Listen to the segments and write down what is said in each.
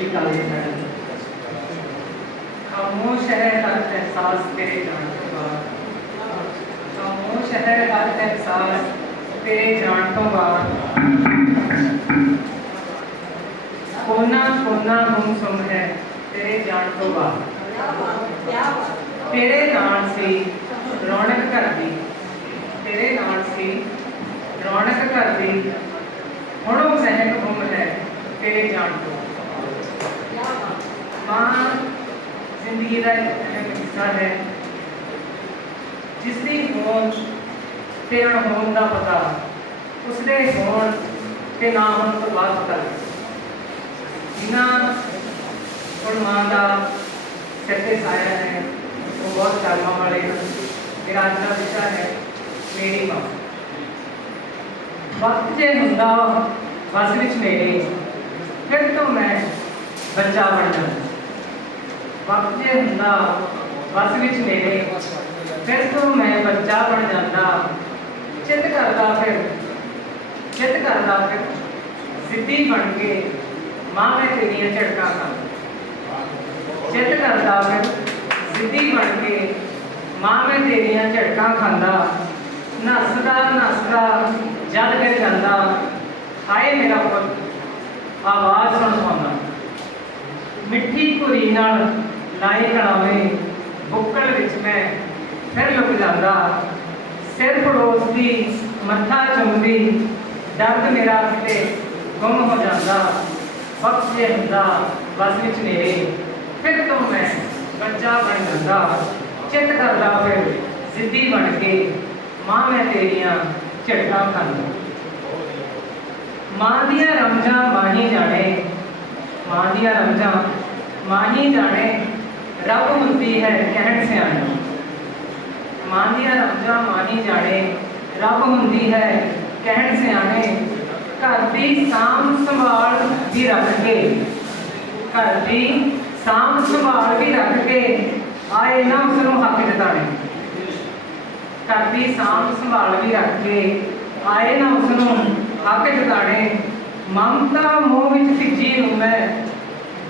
ਸ਼੍ਰੀ ਅਕਾਲ ਜੀ ਮੈਡਮ ਖਾਮੋਸ਼ ਹੈ ਹਰ ਅਹਿਸਾਸ ਤੇਰੇ ਜਾਣ ਤੋਂ ਬਾਅਦ ਖਾਮੋਸ਼ ਹੈ ਹਰ ਅਹਿਸਾਸ ਤੇਰੇ ਜਾਣ ਤੋਂ ਬਾਅਦ ਕੋਨਾ ਕੋਨਾ ਗੁੰਮ ਸੁੰਮ ਹੈ ਤੇਰੇ ਜਾਣ ਤੋਂ ਬਾਅਦ ਤੇਰੇ ਨਾਲ ਸੀ ਰੌਣਕ ਘਰ ਦੀ ਤੇਰੇ ਨਾਲ ਸੀ ਰੌਣਕ ਘਰ ਦੀ ਹੁਣ ਉਹ ਸਹਿਕ ਗੁੰਮ ਹੈ ਤੇਰੇ ਜਾਣ ਤੋਂ ਮਾਂ ਜ਼ਿੰਦਗੀ ਦਾ ਇੱਕ ਹਿੱਸਾ ਹੈ ਜਿਸ ਦੀ ਹੋਂਦ ਤੇ ਅਣਹੋਂਦ ਦਾ ਪਤਾ, ਉਸਦੇ ਹੋਣ ਤੇ ਨਾ ਹੋਣ ਤੋਂ ਬਾਅਦ ਪਤਾ ਜਿਨ੍ਹਾਂ ਹੁਣ ਦਾ ਸਿਰ ਸਾਇਆ ਹੈ, ਉਹ ਬਹੁਤ ਕਰਮਾਂ ਵਾਲੇ ਹਨ ਮੇਰਾ ਅੱਜ ਦਾ ਵਿਸ਼ਾ ਹੈ, ਮੇਰੀ ਮਾਂ। ਵਕਤ ਜੇ ਹੁੰਦਾ ਵਸ ਵਿੱਚ ਮੇਰੇ ਫਿਰ ਤੋਂ ਮੈਂ ਬੱਚਾ ਬਣ ਜਾਂਦਾ। ਵਕਤ ਜੇ ਹੁੰਦਾ, ਬੱਸ ਵਿੱਚ ਮੇਰੇ। ਫਿਰ ਤੋਂ ਮੈਂ ਬੱਚਾ ਬਣ ਜਾਂਦਾ। ਚਿੱਤ ਕਰਦਾ ਫਿਰ ਚਿੱਤ ਕਰਦਾ ਫਿਰ, ਸਿੱਧੀ ਬਣ ਕੇ ਮਾਂ ਮੈਂ ਤੇਰੀਆਂ ਝੜਕਾਂ ਖਾਂ। ਚਿੱਤ ਕਰਦਾ ਫਿਰ, ਸਿੱਧੀ ਬਣ ਕੇ ਮਾਂ ਮੈਂ ਤੇਰੀਆਂ ਝੜਕਾਂ ਖਾਂਦਾ। ਨੱਸਦਾ ਨੱਸਦਾ, ਜਦ ਫਿਰ ਜਾਂਦਾ। ਹਾਏ ਮੇਰਾ ਪੁੱਤ, ਆਵਾਜ਼ ਸੁਣ ਪਾਉਂਦਾ ਮਿੱਠੀ ਕੁਰੀ ਨਾਲ ਲਾਏ ਕਣਾਵੇਂ ਬੁੱਕਲ ਵਿੱਚ ਮੈਂ ਫਿਰ ਲੁਕ ਜਾਂਦਾ ਸਿਰ ਪੜੋਸਦੀ ਮੱਥਾ ਚੁੰਮਦੀ ਦਰਦ ਮੇਰਾ ਕਿਤੇ ਗੁੰਮ ਹੋ ਜਾਂਦਾ ਵਕਤ ਜੇ ਹੁੰਦਾ ਬਸ ਵਿੱਚ ਮੇਰੇ ਫਿਰ ਤੋਂ ਮੈਂ ਬੱਚਾ ਬਣ ਜਾਂਦਾ ਚਿੱਤ ਕਰਦਾ ਫਿਰ ਸਿੱਧੀ ਬਣ ਕੇ ਮਾਂ ਮੈਂ ਤੇਰੀਆਂ ਝਟਕਾਂ ਖਾਂਦਾ ਮਾਂ ਦੀਆਂ ਰਮਜਾਂ ਮਾਹੀ ਜਾਣੇ ਮਾਂ ਦੀਆਂ ਰਮਜਾਂ ਮਾਹੀ ਜਾਣੇ, ਰੱਬ ਹੁੰਦੀ ਹੈ ਕਹਿਣ ਸਿਆਣੀ। ਮਾਂ ਦੀਆਂ ਰਮਜਾਂ ਮਾਹੀ ਜਾਣੇ, ਰੱਬ ਹੁੰਦੀ ਹੈ ਕਹਿਣ ਸਿਆਣੇ। ਘਰ ਦੀ ਸਾਂਭ ਸੰਭਾਲ ਵੀ ਰੱਖ ਕੇ, ਘਰ ਦੀ ਸਾਂਭ ਸੰਭਾਲ ਵੀ ਰੱਖ ਕੇ ਆਏ ਨਾ ਉਸ ਨੂੰ ਹੱਕ ਜਤਾਣੇ ਘਰ ਦੀ ਸਾਂਭ ਸੰਭਾਲ ਵੀ ਰੱਖ ਕੇ ਆਏ ਨਾ ਉਸ ਨੂੰ ਹੱਕ ਜਤਾਣੇ ਮਮਤਾ ਮੋਹ ਵਿੱਚ ਸਿੱਜੀ ਨੂੰ ਮੈਂ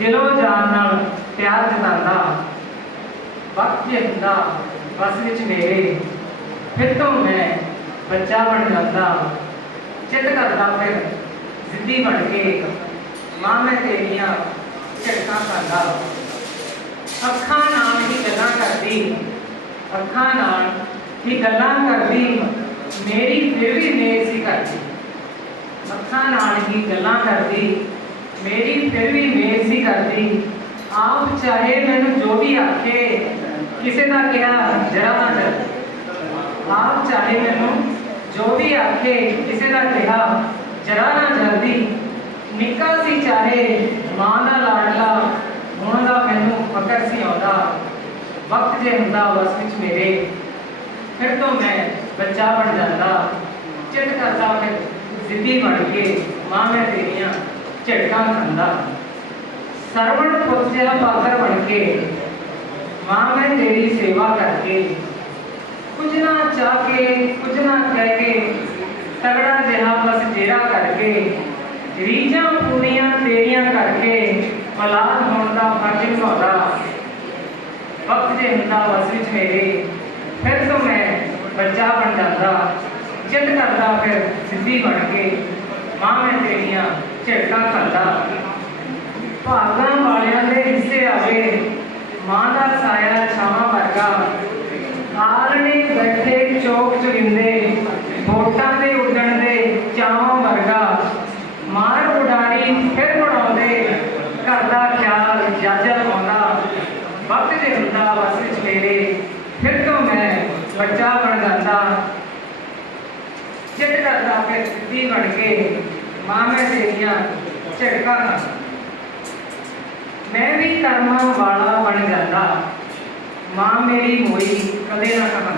ਦਿਲੋਂ ਜਾਨ ਨਾਲ ਪਿਆਰ ਜਤਾਂਦਾ ਵਕਤ ਜੇ ਹੁੰਦਾ ਬਸ ਵਿੱਚ ਮੇਰੇ। ਫਿਰ ਤੋਂ ਮੈਂ ਬੱਚਾ ਬਣ ਜਾਂਦਾ। ਚਿੱਤ ਕਰਦਾ ਫਿਰ ਜ਼ਿੱਦੀ ਬਣ ਕੇ ਮਾਂ ਮੈਂ ਤੇਰੀਆਂ ਝਟਕਾਂ ਖਾਂਦਾ। ਅੱਖਾਂ ਨਾਲ ਹੀ ਗੱਲਾਂ ਕਰਦੀ। ਅੱਖਾਂ ਨਾਲ ਹੀ ਗੱਲਾਂ ਕਰਦੀ। ਮੇਰੀ ਫਿਰ ਵੀ ਮੇਰ ਸੀ ਕਰਦੀ। ਅੱਖਾਂ ਨਾਲ ਹੀ ਗੱਲਾਂ ਕਰਦੀ। ਮੇਰੀ ਫਿਰ ਵੀ ਬੇਨਤੀ ਕਰਦੀ। ਆਪ ਚਾਹੇ ਮੈਨੂੰ ਜੋ ਵੀ ਆਖੇ, ਕਿਸੇ ਦਾ ਕਿਹਾ, ਜਰਾ ਨਾ ਡਰ। ਆਪ ਚਾਹੇ ਮੈਨੂੰ ਜੋ ਵੀ ਆਖੇ, ਕਿਸੇ ਦਾ ਕਿਹਾ, ਜਰਾ ਨਾ ਜਲਦੀ ਨਿੱਕਾ ਸੀ ਚਾਹੇ, ਮਾਂ ਦਾ ਲਾਡਲਾ, ਹੁਣ ਦਾ ਮੈਨੂੰ ਫਕਰ ਸੀ ਆਉਂਦਾ। ਵਕਤ ਜੇ ਹੁੰਦਾ ਵਸ ਵਿੱਚ ਮੇਰੇ, ਫਿਰ ਤੋਂ ਮੈਂ ਬੱਚਾ ਬਣ ਜਾਂਦਾ। ਚਿੱਤ ਕਰਦਾ ਫਿਰ ਜ਼ਿੱਦੀ ਬਣ ਕੇ ਮਾਂ ਮੈਂ ਤੇਰੀਆਂ। ਝਟਕਾਂ ਖਾਂਦਾ। ਸਰਵਣ ਪੁੱਤ ਪਾਤਰ ਬਣ ਕੇ, ਮਾਂ ਮੈਂ ਤੇਰੀ ਸੇਵਾ ਕਰਕੇ। ਕੁਝ ਨਾ ਚਾਹ ਕੇ, ਕੁਝ ਨਾ ਕਹਿ ਕੇ, ਤਗੜਾ ਜਿਹਾ ਬਸ ਜੇਰਾ ਕਰਕੇ। ਰੀਝਾਂ ਪੂਰੀਆਂ ਤੇਰੀਆਂ ਕਰਕੇ ਔਲਾਦ ਹੋਣ ਦਾ ਫਰਜ਼ ਨਿਭਾਉਂਦਾ ਵਕਤ ਜੇ ਹੁੰਦਾ ਵਸ ਵਿੱਚ ਮੇਰੇ, ਫਿਰ ਤੋਂ ਮੈਂ ਬੱਚਾ ਬਣ ਜਾਂਦਾ। ਚਿੱਤ ਕਰਦਾ ਫਿਰ ਸਿੱਧੀ ਬਣ ਕੇ। ਮਾਂ ਮੈਂ ਤੇਰੀਆਂ ਝਟਕਾਂ ਖਾਂਦਾ। ਭਾਗਾਂ ਵਾਲਿਆਂ ਦੇ ਹਿੱਸੇ ਆਵੇ, ਮਾਂ ਦਾ ਸਾਇਆ ਛਾਵਾਂ ਵਰਗਾ। ਆਲਣੇ ਬੈਠੇ ਚੌਕ ਚੁਰਿੰਦੇ, ਵੋਟਾਂ ਦੇ ਉੱਡਣ ਦੇ ਚਾਵਾਂ ਵਰਗਾ। ਮਾਰ ਉਡਾਰੀ ਫਿਰ ਬਣਾਉਂਦੇ ਘਰ ਦਾ ਖਿਆਲ ਜਾਜਾ ਪਾਉਂਦਾ ਵਕਤ ਦੇ ਹੁੰਦਾ ਵਸ ਵਿੱਚ ਮੇਰੇ ਫਿਰ ਤੋਂ ਮੈਂ ਬੱਚਾ ਬਣ ਜਾਂਦਾ। ਚਿੱਤ ਕਰਦਾ ਫਿਰ ਸਿੱਧੀ ਬਣ ਕੇ ਮਾਂ ਮੈਂ ਤੇਰੀਆਂ ਝਟਕਾਂ ਖਾਂਦਾ ਮੈਂ ਵੀ ਕਰਮਾਂ ਵਾਲਾ ਬਣ ਜਾਂਦਾ। ਮਾਂ ਮੇਰੀ ਮੋਈ ਕਦੇ ਨਾ ਕਹਾਂ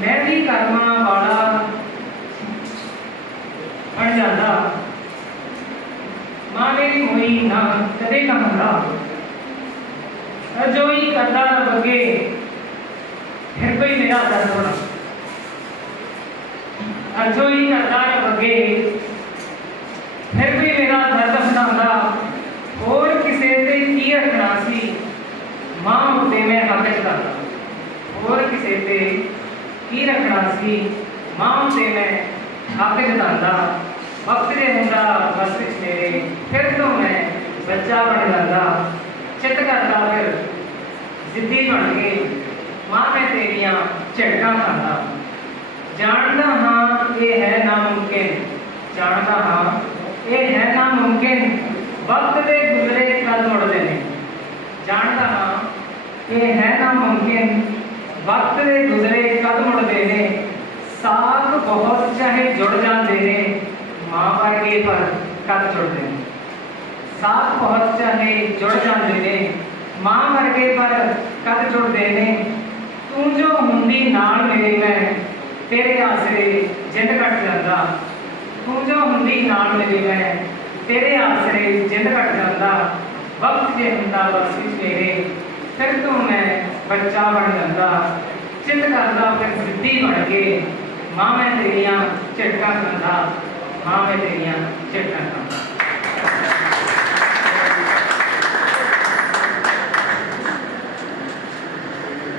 ਮੈਂ ਵੀ ਕਰਮਾਂ ਵਾਲਾ ਬਣ ਜਾਂਦਾ। ਮਾਂ ਮੇਰੀ ਮੋਈ ਨਾ ਕਦੇ ਨਾ ਹੁੰਦਾ ਅਜੋਈ ਕਰਦਾ ਬਗੇ ਫਿਰ ਕੋਈ ਮੇਰਾ ਦਰਦ अजोई का दाग वगे फिर भी मेरा दर्द नाला और किसे ते किया खरासी, माँ उते मैं हाथ दा और किसे ते की रखनासी माँ उते मैं हाथ दादा वक्त दे हुंदा बस विच मेरे, फिर तो मैं बच्चा बन जाता चित करता फिर, जिद्दी बन के माँ मैं तेरिया झटका खाता ਜਾਣਦਾ ਹਾਂ ਇਹ ਹੈ ਨਾਮੁਮਕਿਨ। ਜਾਣਦਾ ਹਾਂ ਇਹ ਹੈ ਨਾਮੁਮਕਿਨ। ਵਕਤ ਦੇ ਗੁਜ਼ਰੇ ਕਦ ਮੁੜਦੇ ਨੇ। ਜਾਣਦਾ ਹਾਂ ਇਹ ਹੈ ਨਾਮੁਮਕਿਨ। ਵਕਤ ਦੇ ਗੁਜ਼ਰੇ ਕਦ ਮੁੜਦੇ ਨੇ। ਸਾਥ ਬਹੁਤ ਚਾਹੇ ਜੁੜ ਜਾਂਦੇ ਨੇ, ਮਾਂ ਵਰਗੇ ਪਰ ਕਦ ਜੁੜਦੇ ਨੇ। ਸਾਥ ਬਹੁਤ ਚਾਹੇ ਜੁੜ ਜਾਂਦੇ ਨੇ, ਮਾਂ ਵਰਗੇ ਪਰ ਕਦ ਜੁੜਦੇ ਨੇ। ਤੂੰ ਜੋ ਹੁੰਦੀ ਨਾਲ ਮੇਰੇ ਮੈਂ ਤੇਰੇ ਆਸਰੇ ਜਿੰਦ ਕੱਟ ਜਾਂਦਾ। ਤੂੰ ਜੋ ਹੁੰਦੀ ਨਾਲ ਮੇਰੇ ਮੈਂ, ਤੇਰੇ ਆਸਰੇ ਜਿੰਦ ਕੱਟ ਜਾਂਦਾ। ਵਕਤ ਜੇ ਹੁੰਦਾ ਬਸ ਵਿੱਚ ਫਿਰ ਤੂੰ ਮੈਂ ਬੱਚਾ ਬਣ ਜਾਂਦਾ। ਚਿੱਤ ਕਰਦਾ ਫਿਰ ਸਿੱਧੀ ਬਣ ਕੇ, ਮਾਂ ਮੈਂ ਤੇਰੀਆਂ ਝਟਕਾਂ ਖਾਂਦਾ, ਮਾਂ ਮੈਂ ਤੇਰੀਆਂ ਝਟਕਾਂ ਖਾਂਦਾ।